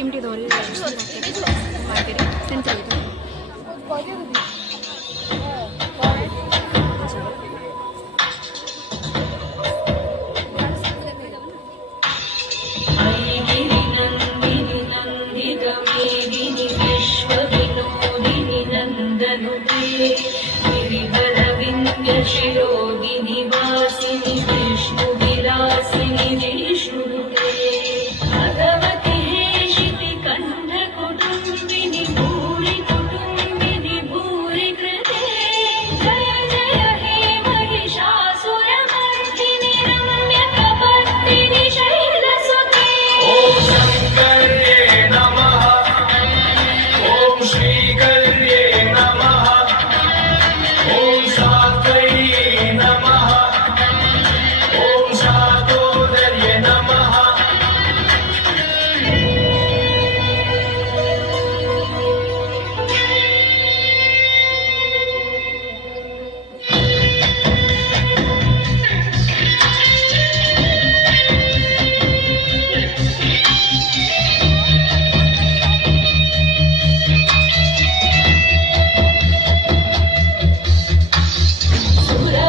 MT दौरी market central शिरोदिनी वासिनी विष्णु विलासिनी जिष्णुते भगवती हेशिति कंठ कुटुंबिनी भूरि कुटुंबिनी भूरि कृते जय जय हे महिषासुरमर्दिनी रम्य कपर्दिनी शैलसुते ओम शंकर्ये नमः ओम श्रीकर्ये नमः ओम सात्वये नमः ओम शातोदर्ये नमः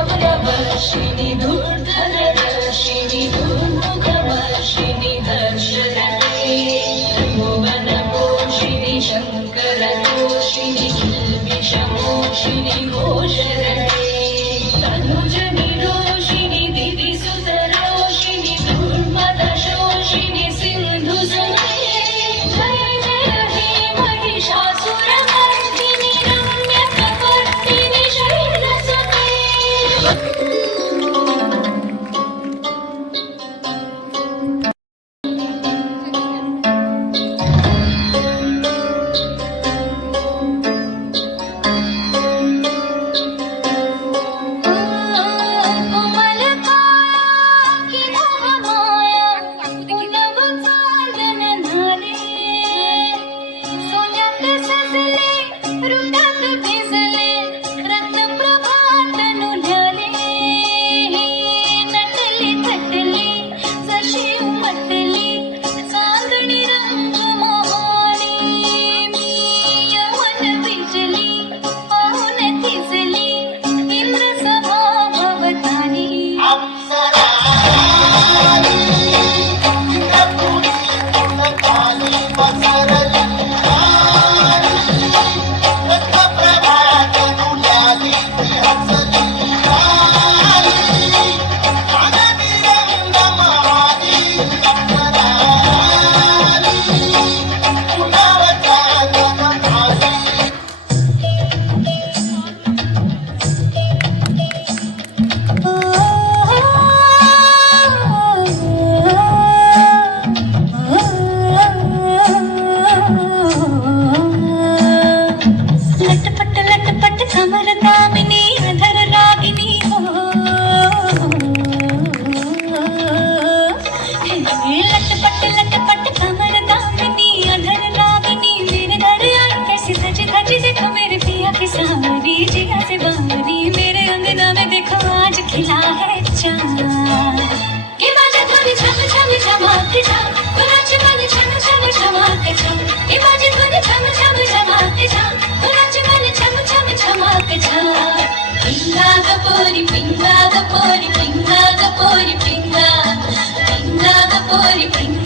सुरवरवर्षिणि धूर्धरदर्शिनि दुर्मुखवर्षिणि हर्षरते भुवनपोषिणि शङ्करतोषिणि किल्बिषमोषिणि घोषरते तनुजनिरोषिणि दिविसुतरोषिणि दुर्मदशोषिणि सिन्धुसुते जय जय हे महिषासुरमर्दिनि रम्यकपर्दिनि शैलसुते लटपट कमर दामिनी अधर रागिनी हो लटपट कमर दामिनी अधर रागिनी मेरे घर आई कैसी सज धज देखो मेरे पिया की सावरी जिया से बावरी मेरे अंगना में देखो आज खिला है चाँद ये बाजे ध्वनि छम छम चमक छम नाच मन छम छम चमक छम ये बाजे ध्वनि छम छम चमक छम नाच मन छम छम चमक छम पिंगा गपोरी पिंगा गपोरी पिंगा गपोरी पिंगा पिंगा गपोरी पिंगा